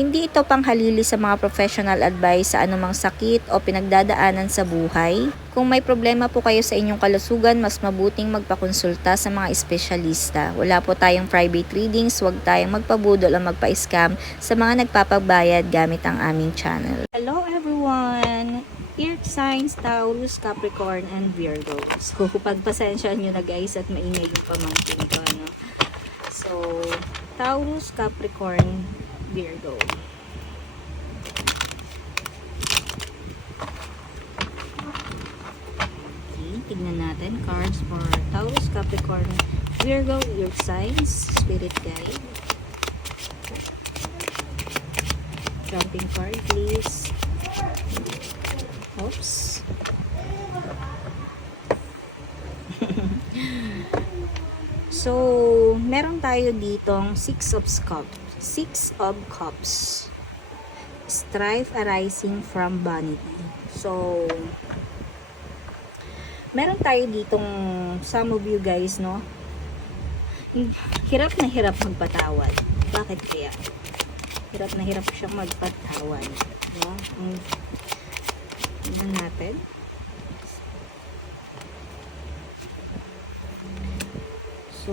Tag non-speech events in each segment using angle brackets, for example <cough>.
Hindi ito panghalili sa mga professional advice sa anumang sakit o pinagdadaanan sa buhay. Kung may problema po kayo sa inyong kalusugan, mas mabuting magpakonsulta sa mga espesyalista. Wala po tayong private readings, huwag tayong magpabudol o magpa-scam sa mga nagpapagbayad gamit ang aming channel. Hello everyone! Earth signs, Taurus, Capricorn, and Virgo. So, <laughs> pagpasensya nyo na guys at maingay yung pamangkin ko. Ano? So, Taurus, Capricorn, Virgo. Okay, tignan natin cards for Taurus, Capricorn, Virgo, your signs, spirit guide. Jumping card, please. Oops. <laughs> so, meron tayo ditong Six of Cups. Six of Cups. Strife arising from vanity. So, meron tayo ditong some of you guys, no? Hirap na hirap magpatawad. Bakit kaya? Hirap na hirap siyang magpatawad. No? Ang Tingnan natin. So,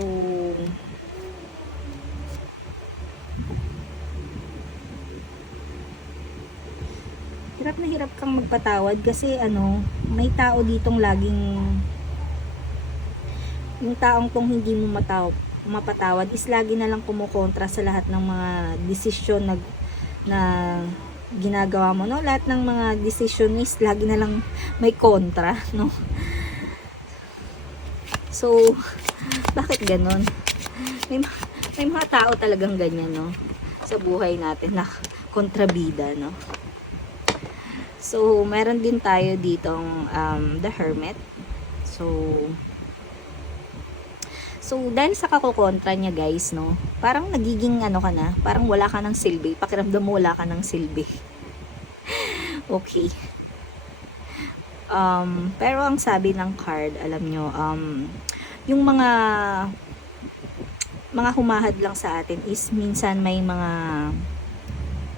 hirap na hirap kang magpatawad kasi ano, may tao ditong laging yung taong tong hindi mo mataw, mapatawad is lagi na lang kumukontra sa lahat ng mga desisyon na, na ginagawa mo, no? Lahat ng mga decision is lagi na lang may kontra, <laughs> no? So, bakit ganon? May, ma- may mga tao talagang ganyan, no? Sa buhay natin na kontrabida, no? So, meron din tayo ditong um, The Hermit. So, So, dahil sa kakukontra niya guys, no, parang nagiging ano ka na, parang wala ka ng silbi. Pakiramdam mo wala ka ng silbi. <laughs> okay. Um, pero ang sabi ng card, alam nyo, um, yung mga mga humahad lang sa atin is minsan may mga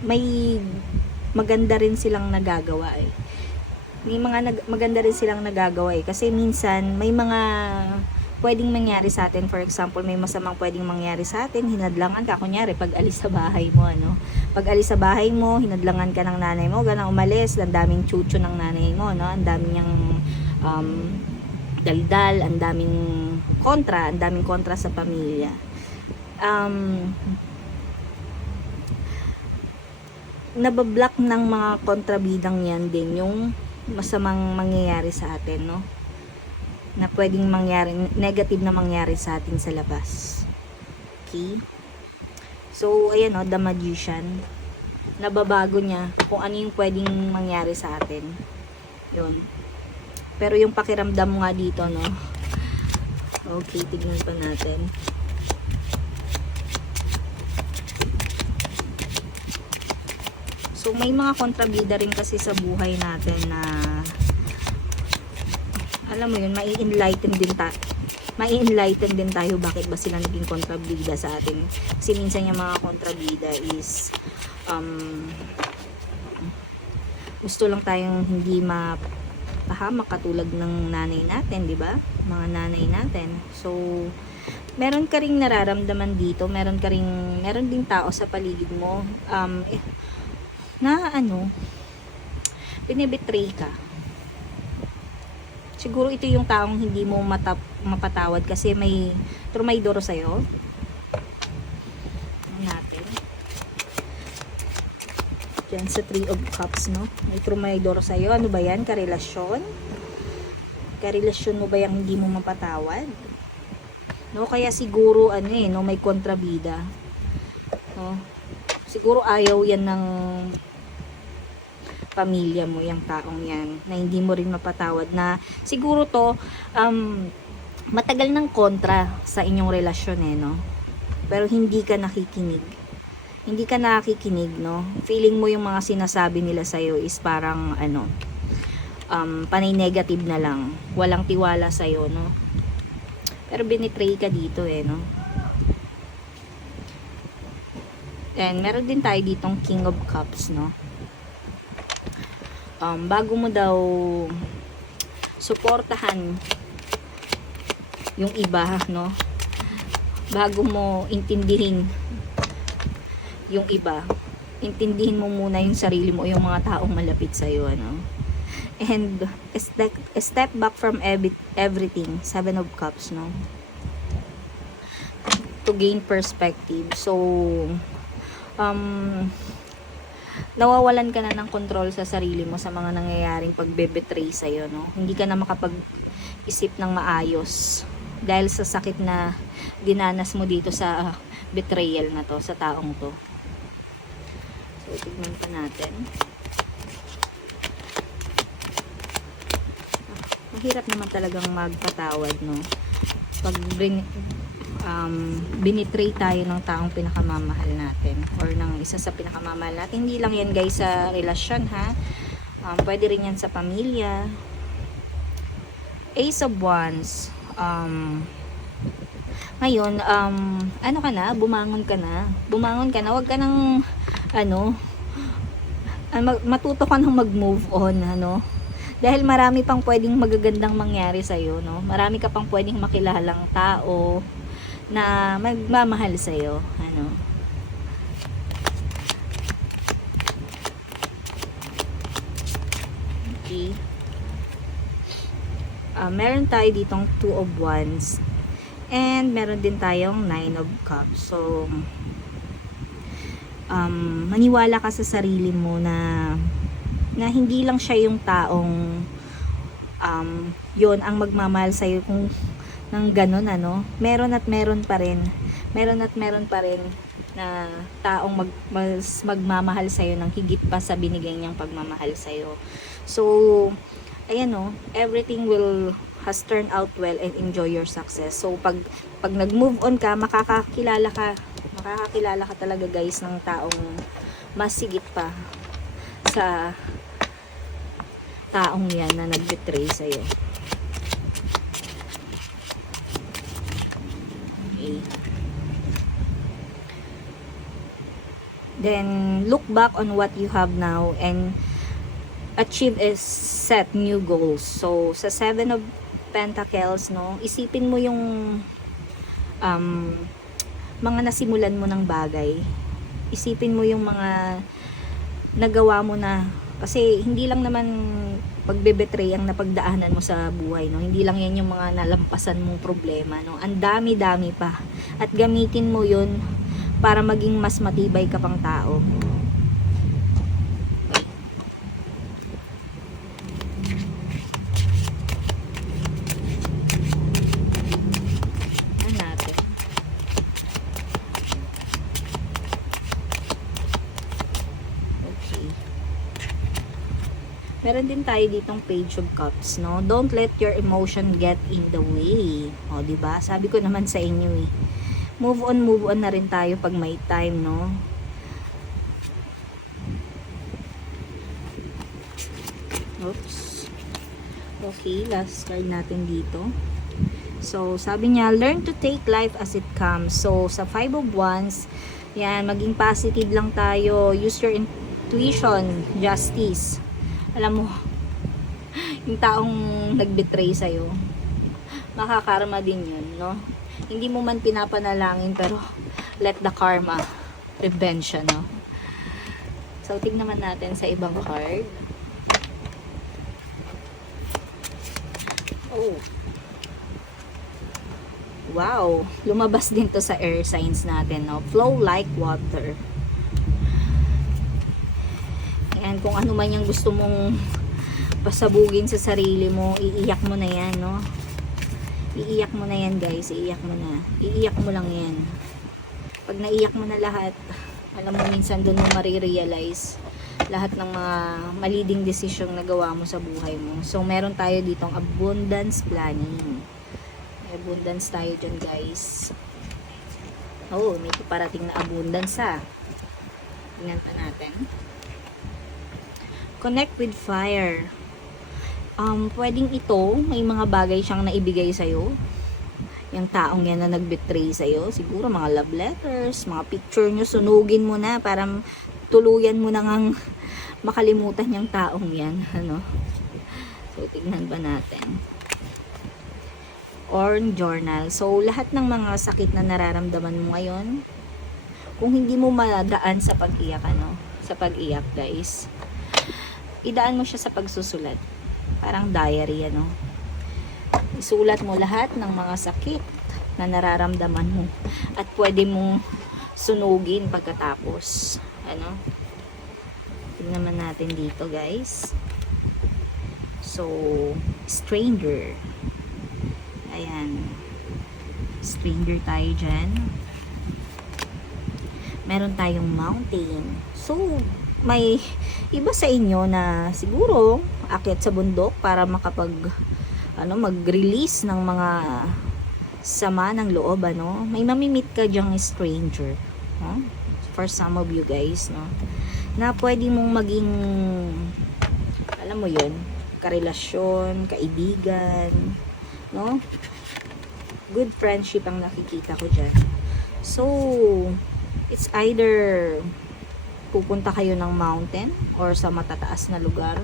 may maganda rin silang nagagawa eh. May mga nag, maganda rin silang nagagawa eh. Kasi minsan may mga pwedeng mangyari sa atin. For example, may masamang pwedeng mangyari sa atin, hinadlangan ka. Kunyari, pag alis sa bahay mo, ano? Pag alis sa bahay mo, hinadlangan ka ng nanay mo, ganang umalis, ang daming chucho ng nanay mo, no? Ang daming niyang um, daldal, ang daming kontra, ang daming kontra sa pamilya. Um, nabablock ng mga kontrabidang yan din yung masamang mangyayari sa atin, no? na pwedeng mangyari, negative na mangyari sa atin sa labas. Okay? So, ayan o, The Magician. Nababago niya kung ano yung pwedeng mangyari sa atin. Yun. Pero yung pakiramdam nga dito, no? Okay, tignan pa natin. So, may mga kontrabida rin kasi sa buhay natin na alam mo yun, mai-enlighten din ta mai-enlighten din tayo bakit ba sila naging kontrabida sa atin. Kasi minsan yung mga kontrabida is um, gusto lang tayong hindi mapahamak katulad ng nanay natin, di ba? Mga nanay natin. So, meron ka ring nararamdaman dito, meron ka ring, meron din tao sa paligid mo, um, eh, na ano, binibetray ka siguro ito yung taong hindi mo matap, mapatawad kasi may trumaydoro sa'yo. Ano natin. Diyan sa Three of Cups, no? May trumaydor sa'yo. Ano ba yan? Karelasyon? Karelasyon mo ba yung hindi mo mapatawad? No? Kaya siguro, ano eh, no? May kontrabida. No? Siguro ayaw yan ng pamilya mo, yung taong yan, na hindi mo rin mapatawad. Na siguro to, um, matagal ng kontra sa inyong relasyon eh, no? Pero hindi ka nakikinig hindi ka nakikinig, no? Feeling mo yung mga sinasabi nila sa'yo is parang, ano, um, panay negative na lang. Walang tiwala sa'yo, no? Pero binitray ka dito, eh, no? And meron din tayo ditong King of Cups, no? Um, bago mo daw suportahan yung iba, no? Bago mo intindihin yung iba, intindihin mo muna yung sarili mo, yung mga taong malapit sa iyo, ano. And step, step back from every, everything, Seven of Cups, no. To gain perspective. So, um, nawawalan ka na ng control sa sarili mo sa mga nangyayaring pagbebetray sa iyo, no. Hindi ka na makapag-isip ng maayos dahil sa sakit na dinanas mo dito sa betrayal na to, sa taong to. So, tignan pa natin. Ah, mahirap naman talagang magpatawad, no? Pag um, binitray tayo ng taong pinakamamahal natin or ng isa sa pinakamamahal natin. Hindi lang yan guys sa relasyon, ha? Um, pwede rin yan sa pamilya. Ace of Wands. Um, ngayon, um, ano ka na? Bumangon ka na. Bumangon ka na. Huwag ka nang ano, ah, matuto ka nang mag-move on, ano. Dahil marami pang pwedeng magagandang mangyari sa iyo, no? Marami ka pang pwedeng makilalang tao na magmamahal sa iyo, ano. Okay. Ah, meron tayo ditong two of wands and meron din tayong nine of cups. So, um, maniwala ka sa sarili mo na na hindi lang siya yung taong um, yon ang magmamahal sa'yo kung ng ganun ano meron at meron pa rin. Meron at meron pa rin na taong mag, mas magmamahal sa'yo ng higit pa sa binigay niyang pagmamahal sa'yo. So ayan o everything will has turned out well and enjoy your success. So pag pag nag-move on ka makakakilala ka makakakilala ka talaga guys ng taong mas sigit pa sa taong yan na nag-betray sa'yo. Okay. Then, look back on what you have now and achieve is set new goals. So, sa Seven of Pentacles, no, isipin mo yung um, mga nasimulan mo ng bagay. Isipin mo yung mga nagawa mo na kasi hindi lang naman pagbebetray ang napagdaanan mo sa buhay, no? Hindi lang yan yung mga nalampasan mong problema, no? Ang dami-dami pa. At gamitin mo yun para maging mas matibay ka pang tao. Meron din tayo ditong page of cups, no? Don't let your emotion get in the way. O, ba? Sabi ko naman sa inyo eh. Move on, move on na rin tayo pag may time, no? Oops. Okay, last card natin dito. So, sabi niya, learn to take life as it comes. So, sa five of wands, yan, maging positive lang tayo. Use your intuition, justice. Alam mo, <laughs> yung taong nag-betray sa'yo, makakarma din yun, no? Hindi mo man pinapanalangin, pero let the karma revenge siya, no? So, tignan naman natin sa ibang card. Oh. Wow, lumabas din to sa air signs natin, no? Flow like water. And kung ano man yung gusto mong pasabugin sa sarili mo, iiyak mo na yan, no? Iiyak mo na yan, guys. Iiyak mo na. Iiyak mo lang yan. Pag naiyak mo na lahat, alam mo minsan doon mo marirealize lahat ng mga maliding decision na gawa mo sa buhay mo. So, meron tayo ditong abundance planning. May abundance tayo dyan, guys. Oh, may parating na abundance, ha. Tingnan pa natin. Connect with fire. Um, pwedeng ito, may mga bagay siyang naibigay sa'yo. Yung taong yan na nag-betray sa'yo. Siguro mga love letters, mga picture nyo, sunugin mo na para tuluyan mo na ngang <laughs> makalimutan yung taong yan. <laughs> Ano? So, tignan ba natin. Or journal. So, lahat ng mga sakit na nararamdaman mo ngayon, kung hindi mo madaan sa pag-iyak, ano, sa pag-iyak, guys, idaan mo siya sa pagsusulat. Parang diary, ano. Isulat mo lahat ng mga sakit na nararamdaman mo. At pwede mong sunugin pagkatapos. Ano? Tingnan natin dito, guys. So, stranger. Ayan. Stranger tayo dyan. Meron tayong mountain. So, may iba sa inyo na siguro akyat sa bundok para makapag ano mag-release ng mga sama ng loob ano? May mamimit ka diyang stranger no? for some of you guys no? Na pwede mong maging alam mo yun karelasyon kaibigan no? Good friendship ang nakikita ko dyan. So it's either pupunta kayo ng mountain or sa matataas na lugar?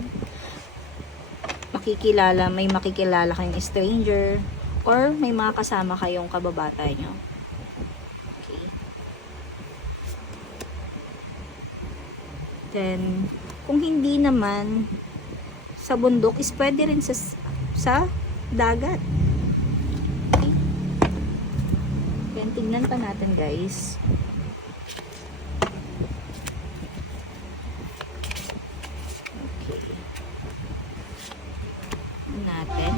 Makikilala may makikilala kayong stranger or may mga kasama kayong kababata nyo? Okay. Then kung hindi naman sa bundok is pwede rin sa sa dagat. Okay. Then tignan pa natin guys Okay. Natin.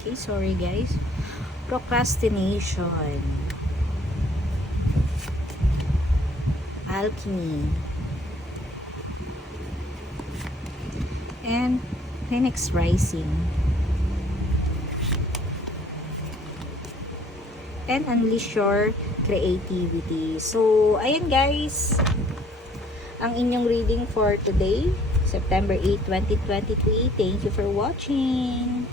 Okay, sorry guys. Procrastination. Alchemy. And Phoenix Rising. And unleash your creativity. So, ayan guys ang inyong reading for today, September 8, 2023. Thank you for watching.